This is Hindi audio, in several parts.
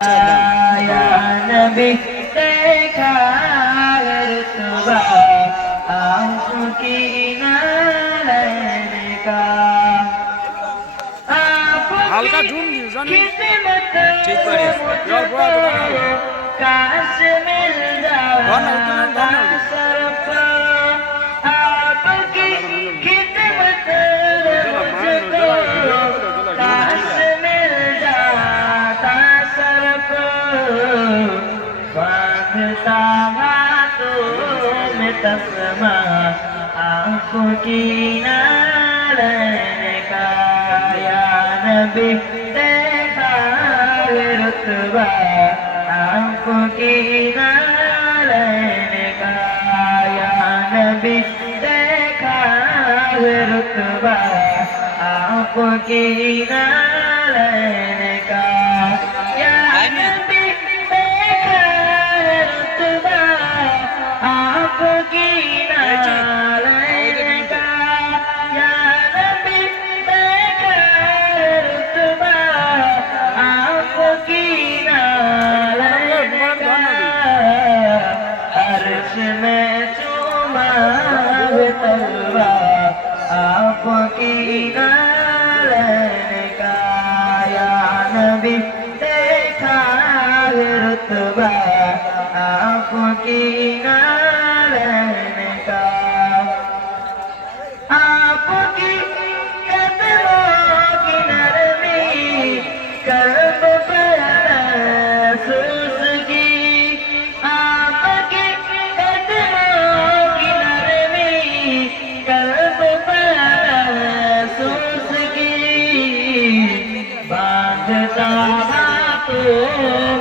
या नबी देखा रुतबा आंखों की नैन का হালকা ঝুম দিও জানি ঠিক করে काश मिल जाता सरफ आपकी खिदमत मुझको काश मिल जाता सरफ बांधता हाथों में तस्मा आंखों की नैन का या नबी देखा रुतबा आंखों की नैन का या नबी देखा रुतबा आंखों की नैन का या नबी देखा रुतबा आंखों की नैन का या नबी देखा रुतबा आंखों की अर्श में चूमा तलवा आपकी नैन का या नबी देखा रुतबा आपकी नैन का आपकी कदमों की नरमी कल्ब पर महसूस की आपकी कदमों की नरमी कल्ब पर महसूस की बांधता हाथों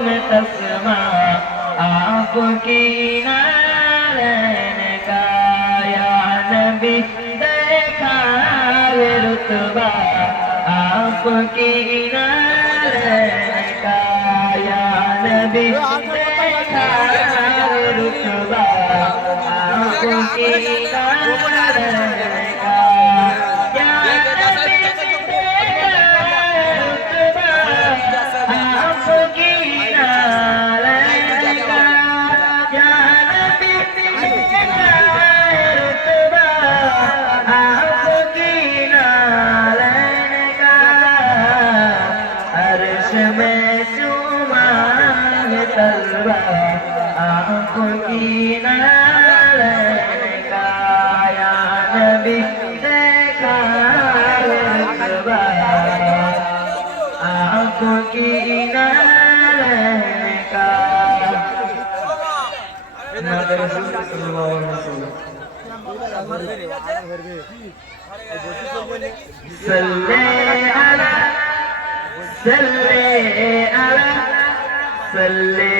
में तस्मा आपकी नैन का या नबी देखा रुतबा आपकी नैन का या नबी देखा रुतबा आपकी नैन का या नबी देखा रुतबा आपकी नैन का या नबी देखा रुतबा आपकी नैन का अर्श में चूमा तलवा आंखों की नैन का या नबी देखा रुतबा आंखों की नैन का सल्ले अला सल्ले अला सल्ले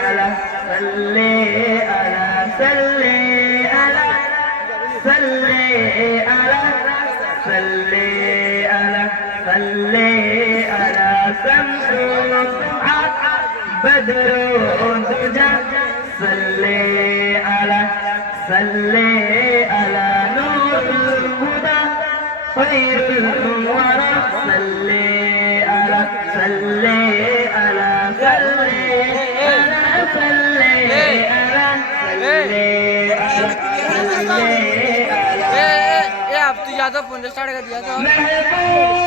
अला सल्ले अला सल्ले अला सल्ले अला सल्ले अला सल्ले अला शम्सु बदरो दुजा सल्ले अला नूरुल हुदा खैरुल वरा सल्ले अला सल्ले अला सल्ले अला सल्ले अला सल्ले अला सल्ले अला ए अब तू ज्यादा फोन स्टार्ट कर दिया था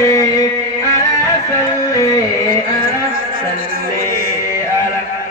सल्ले अला सल्ले अला सल्ले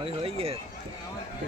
ওই হয়ে গেছে